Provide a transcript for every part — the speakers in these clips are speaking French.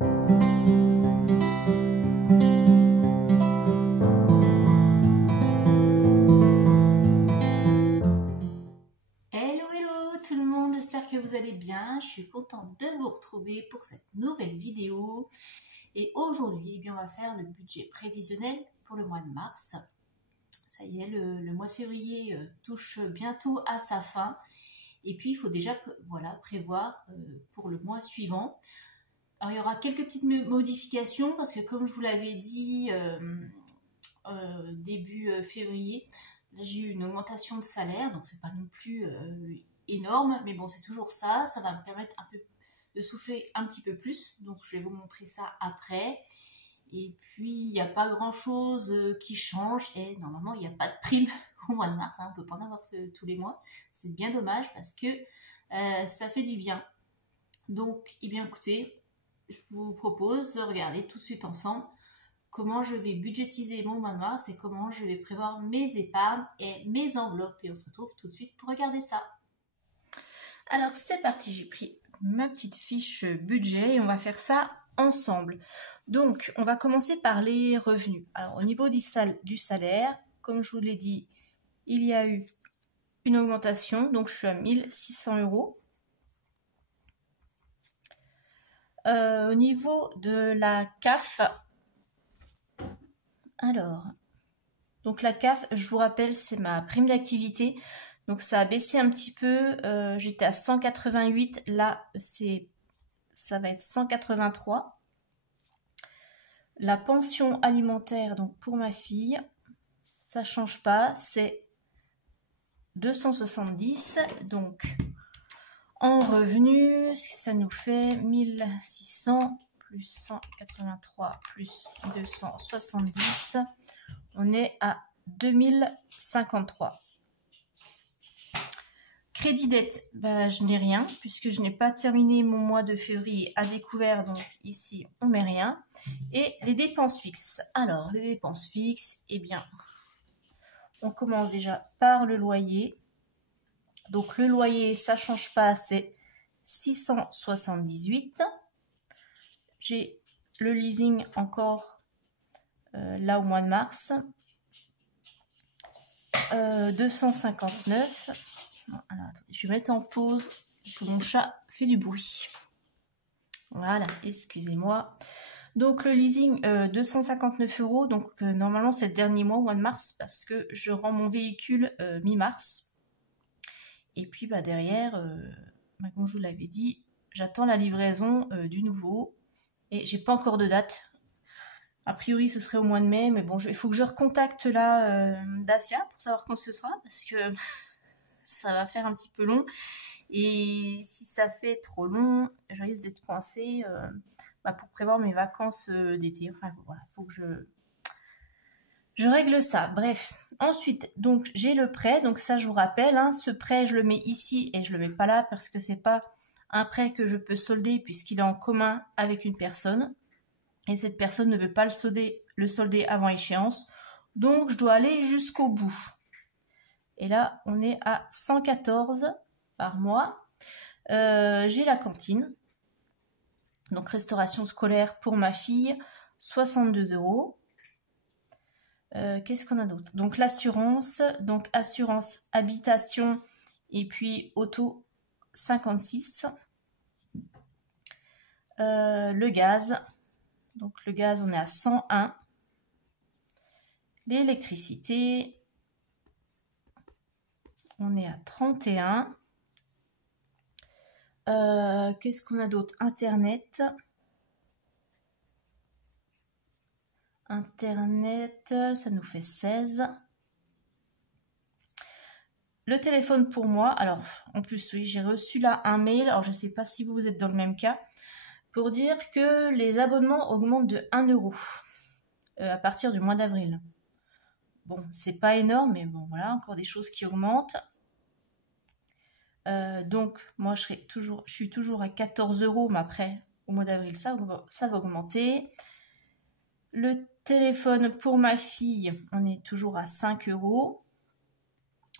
Hello tout le monde, j'espère que vous allez bien. Je suis contente de vous retrouver pour cette nouvelle vidéo. Et aujourd'hui, eh bien, on va faire le budget prévisionnel pour le mois de mars. Ça y est, le mois de février touche bientôt à sa fin. Et puis, il faut déjà prévoir pour le mois suivant. Alors, il y aura quelques petites modifications parce que comme je vous l'avais dit début février, j'ai eu une augmentation de salaire, donc c'est pas non plus énorme, mais bon, c'est toujours ça. Ça va me permettre un peu de souffler un petit peu plus, donc je vais vous montrer ça après. Et puis, il n'y a pas grand-chose qui change, et normalement, il n'y a pas de prime au mois de mars, hein, on ne peut pas en avoir tous les mois. C'est bien dommage parce que ça fait du bien. Donc, eh bien, écoutez, je vous propose de regarder tout de suite ensemble comment je vais budgétiser mon mois de mars et comment je vais prévoir mes épargnes et mes enveloppes. Et on se retrouve tout de suite pour regarder ça. Alors, c'est parti, j'ai pris ma petite fiche budget et on va faire ça ensemble. Donc, on va commencer par les revenus. Alors, au niveau du salaire, comme je vous l'ai dit, il y a eu une augmentation. Donc, je suis à 1600 €. Au niveau de la CAF, alors, donc la CAF, je vous rappelle, c'est ma prime d'activité. Donc, ça a baissé un petit peu. J'étais à 188. Là, ça va être 183. La pension alimentaire, donc pour ma fille, ça change pas, c'est 270. Donc en revenu, ça nous fait 1600 plus 183 plus 270. On est à 2053. Crédit dette, je n'ai rien puisque je n'ai pas terminé mon mois de février à découvert, donc ici on met rien. Et les dépenses fixes. Alors les dépenses fixes, eh bien, on commence déjà par le loyer. Donc le loyer, ça ne change pas, c'est 678. J'ai le leasing encore là au mois de mars. 259. Alors, attendez, je vais mettre en pause parce que mon chat fait du bruit. Voilà, excusez-moi. Donc le leasing, 259 €. Donc normalement c'est le dernier mois au mois de mars parce que je rends mon véhicule mi-mars. Et puis derrière, comme je vous l'avais dit, j'attends la livraison du nouveau. Et j'ai pas encore de date. A priori ce serait au mois de mai, mais bon, il faut que je recontacte là Dacia pour savoir quand ce sera parce que ça va faire un petit peu long. Et si ça fait trop long, je risque d'être coincée pour prévoir mes vacances d'été. Enfin voilà, il faut que je règle ça. Bref, ensuite, donc j'ai le prêt. Donc ça, je vous rappelle, hein, ce prêt, je le mets ici et je le mets pas là parce que c'est pas un prêt que je peux solder puisqu'il est en commun avec une personne. Et cette personne ne veut pas le solder avant échéance. Donc, je dois aller jusqu'au bout. Et là, on est à 114 par mois. J'ai la cantine. Donc, restauration scolaire pour ma fille, 62 €. Qu'est-ce qu'on a d'autre? Donc, l'assurance. Donc, assurance habitation et puis auto, 56. Le gaz. Donc, le gaz, on est à 101. L'électricité, on est à 31. Qu'est-ce qu'on a d'autre? Internet. Internet, ça nous fait 16. Le téléphone pour moi. Alors, en plus, oui, j'ai reçu là un mail. Alors, je ne sais pas si vous êtes dans le même cas. Pour dire que les abonnements augmentent de 1 € à partir du mois d'avril. Bon, c'est pas énorme, mais bon, voilà, encore des choses qui augmentent. Donc, moi, je suis toujours à 14 €, mais après, au mois d'avril, ça va augmenter. Le téléphone pour ma fille, on est toujours à 5 €.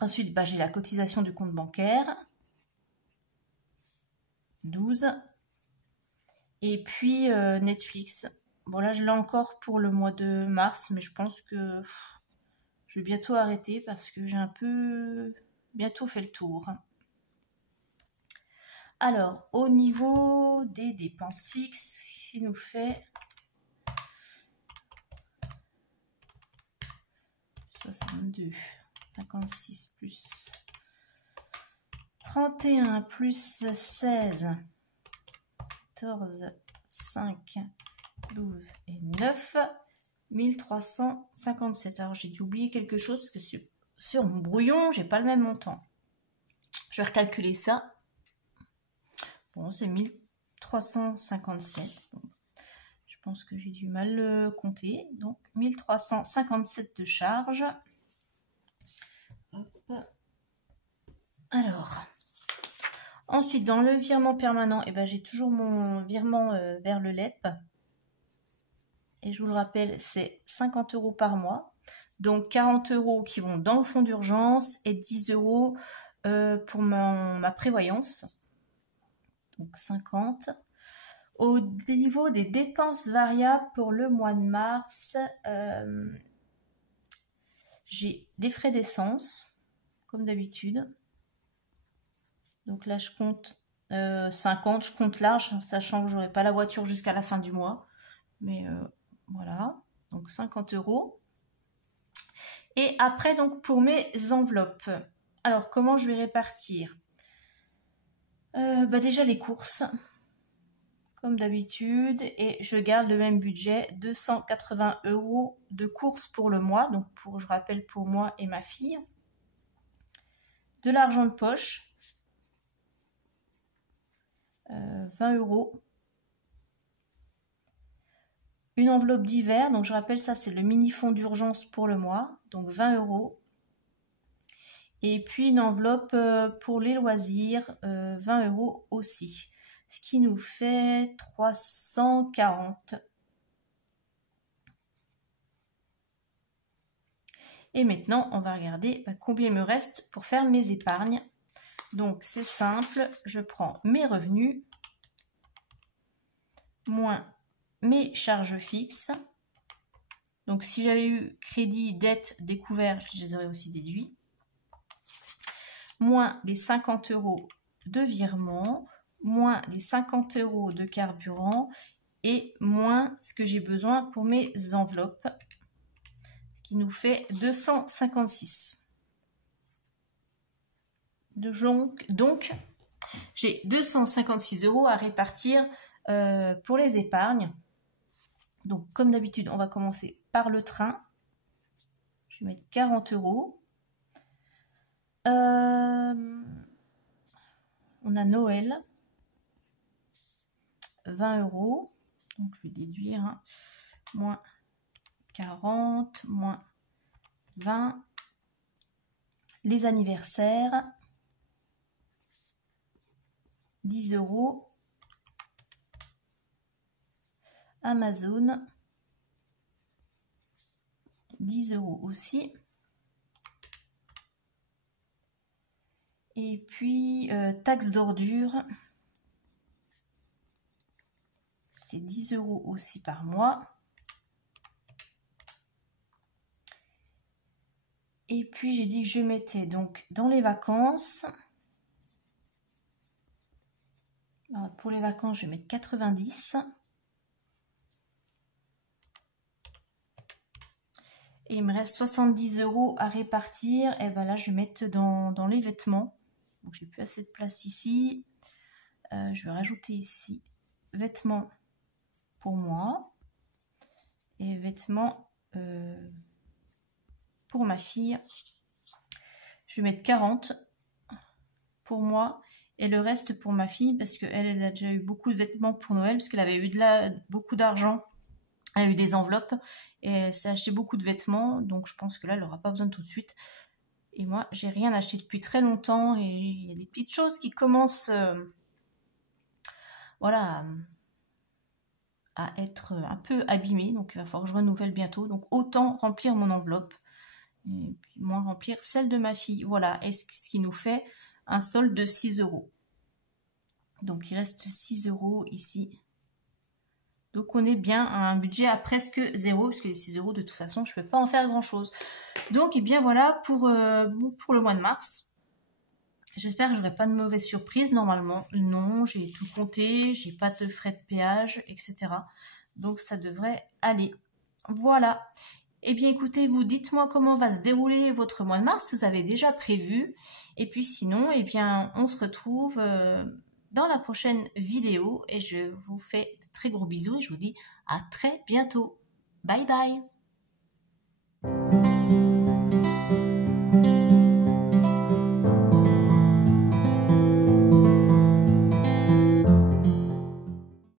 Ensuite, j'ai la cotisation du compte bancaire, 12. Et puis Netflix. Bon là je l'ai encore pour le mois de mars, mais je pense que je vais bientôt arrêter parce que j'ai un peu bientôt fait le tour. Alors au niveau des dépenses fixes, il nous fait 62, 56 plus 31 plus 16, 14, 5, 12 et 9, 1357. Alors j'ai dû oublier quelque chose parce que sur mon brouillon, j'ai pas le même montant. Je vais recalculer ça. Bon, c'est 1357. Bon, je pense que j'ai du mal compter. Donc 1357 de charge. Hop. Alors, ensuite dans le virement permanent, eh ben, j'ai toujours mon virement vers le LEP. Et je vous le rappelle, c'est 50 € par mois. Donc 40 € qui vont dans le fonds d'urgence et 10 € pour ma prévoyance. Donc 50. Au niveau des dépenses variables pour le mois de mars, j'ai des frais d'essence, comme d'habitude. Donc là, je compte 50, je compte large, sachant que je n'aurai pas la voiture jusqu'à la fin du mois. Mais voilà, donc 50 €. Et après, donc pour mes enveloppes, alors comment je vais répartir? Déjà les courses, comme d'habitude, et je garde le même budget, 280 € de courses pour le mois, donc je rappelle pour moi et ma fille. De l'argent de poche, 20 €. Une enveloppe d'hiver, donc je rappelle ça c'est le mini fonds d'urgence pour le mois, donc 20 €. Et puis une enveloppe pour les loisirs, 20 € aussi. Ce qui nous fait 340. Et maintenant, on va regarder combien il me reste pour faire mes épargnes. Donc c'est simple, je prends mes revenus, moins mes charges fixes. Donc si j'avais eu crédit, dette, découvert, je les aurais aussi déduits. Moins les 50 € de virement, moins les 50 € de carburant et moins ce que j'ai besoin pour mes enveloppes, ce qui nous fait 256. Donc j'ai 256 € à répartir pour les épargnes. Donc comme d'habitude, on va commencer par le train. Je vais mettre 40 €. On a Noël, 20 €. Donc je vais déduire, hein, moins 40, moins 20. Les anniversaires, 10 €. Amazon, 10 € aussi. Et puis, taxe d'ordure, c'est 10 € aussi par mois. Et puis, j'ai dit que je mettais donc dans les vacances. Alors, pour les vacances, je vais mettre 90. Et il me reste 70 € à répartir. Et ben là, je vais mettre dans les vêtements. Donc, j'ai plus assez de place ici. Je vais rajouter ici vêtements pour moi et vêtements pour ma fille. Je vais mettre 40 pour moi et le reste pour ma fille parce qu'elle a déjà eu beaucoup de vêtements pour Noël parce qu'elle avait eu beaucoup d'argent. Elle a eu des enveloppes et elle s'est acheté beaucoup de vêtements, donc je pense que là elle n'aura pas besoin tout de suite. Et moi j'ai rien acheté depuis très longtemps et il y a des petites choses qui commencent voilà, à être un peu abîmées, donc il va falloir que je renouvelle bientôt. Donc autant remplir mon enveloppe et puis moins remplir celle de ma fille. Voilà, et ce qui nous fait un solde de 6 €. Donc il reste 6 € ici Donc on est bien à un budget à presque 0, puisque les 6 € de toute façon je ne peux pas en faire grand chose. Donc et bien voilà pour le mois de mars. J'espère que j'aurai pas de mauvaises surprises. Normalement non, j'ai tout compté, j'ai pas de frais de péage, etc. Donc ça devrait aller. Voilà. Eh bien écoutez, vous dites-moi comment va se dérouler votre mois de mars, vous avez déjà prévu. Et puis sinon, eh bien on se retrouve dans la prochaine vidéo et je vous fais de très gros bisous et je vous dis à très bientôt. Bye bye.